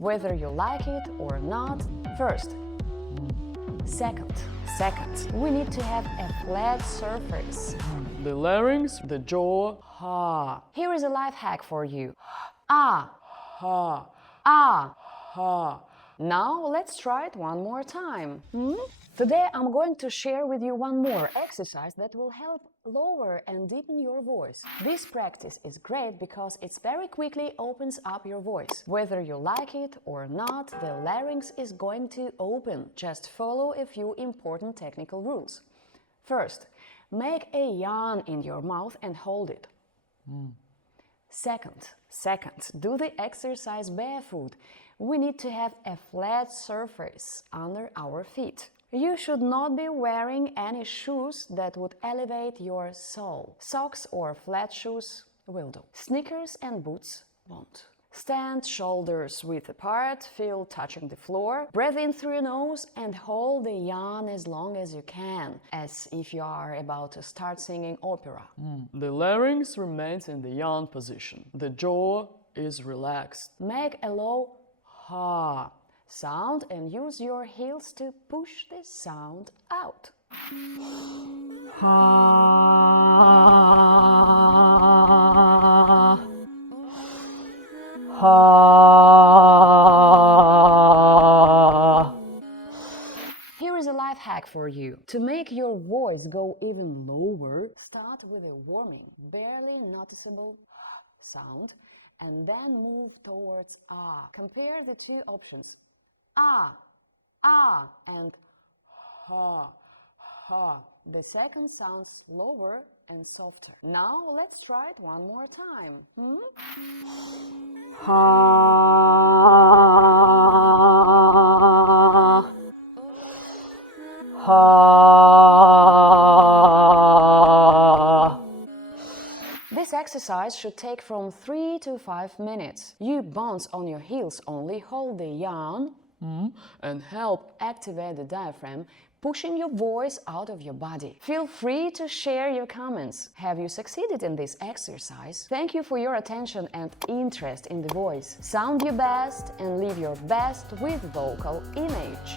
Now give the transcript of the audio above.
whether you like it or not. First. Second, we need to have a flat surface. The larynx, the jaw, ha. Here is a life hack for you. Ah, Ha. ah. Ha. Now let's try it one more time. Today I'm going to share with you one more exercise that will help lower and deepen your voice. This practice is great because it very quickly opens up your voice. Whether you like it or not, the larynx is going to open. Just follow a few important technical rules. First, make a yawn in your mouth and hold it. Second, do the exercise barefoot. We need to have a flat surface under our feet. You should not be wearing any shoes that would elevate your sole. Socks or flat shoes will do. Sneakers and boots won't. Stand shoulders width apart, feel touching the floor. Breathe in through your nose and hold the yawn as long as you can, as if you are about to start singing opera. The larynx remains in the yawn position. The jaw is relaxed. Make a low ha sound and use your heels to push the sound out. Ha. Ha. Here is a life hack for you. To make your voice go even lower, start with a warming, barely noticeable sound and then move towards ah. Compare the two options. Ah, ah, and ha, ha. The second sounds lower and softer. Now let's try it one more time. Ha. Ha. This exercise should take from 3 to 5 minutes. You bounce on your heels only, hold the yawn, And help activate the diaphragm, pushing your voice out of your body. Feel free to share your comments. Have you succeeded in this exercise? Thank you for your attention and interest in the voice. Sound your best and live your best with vocal image.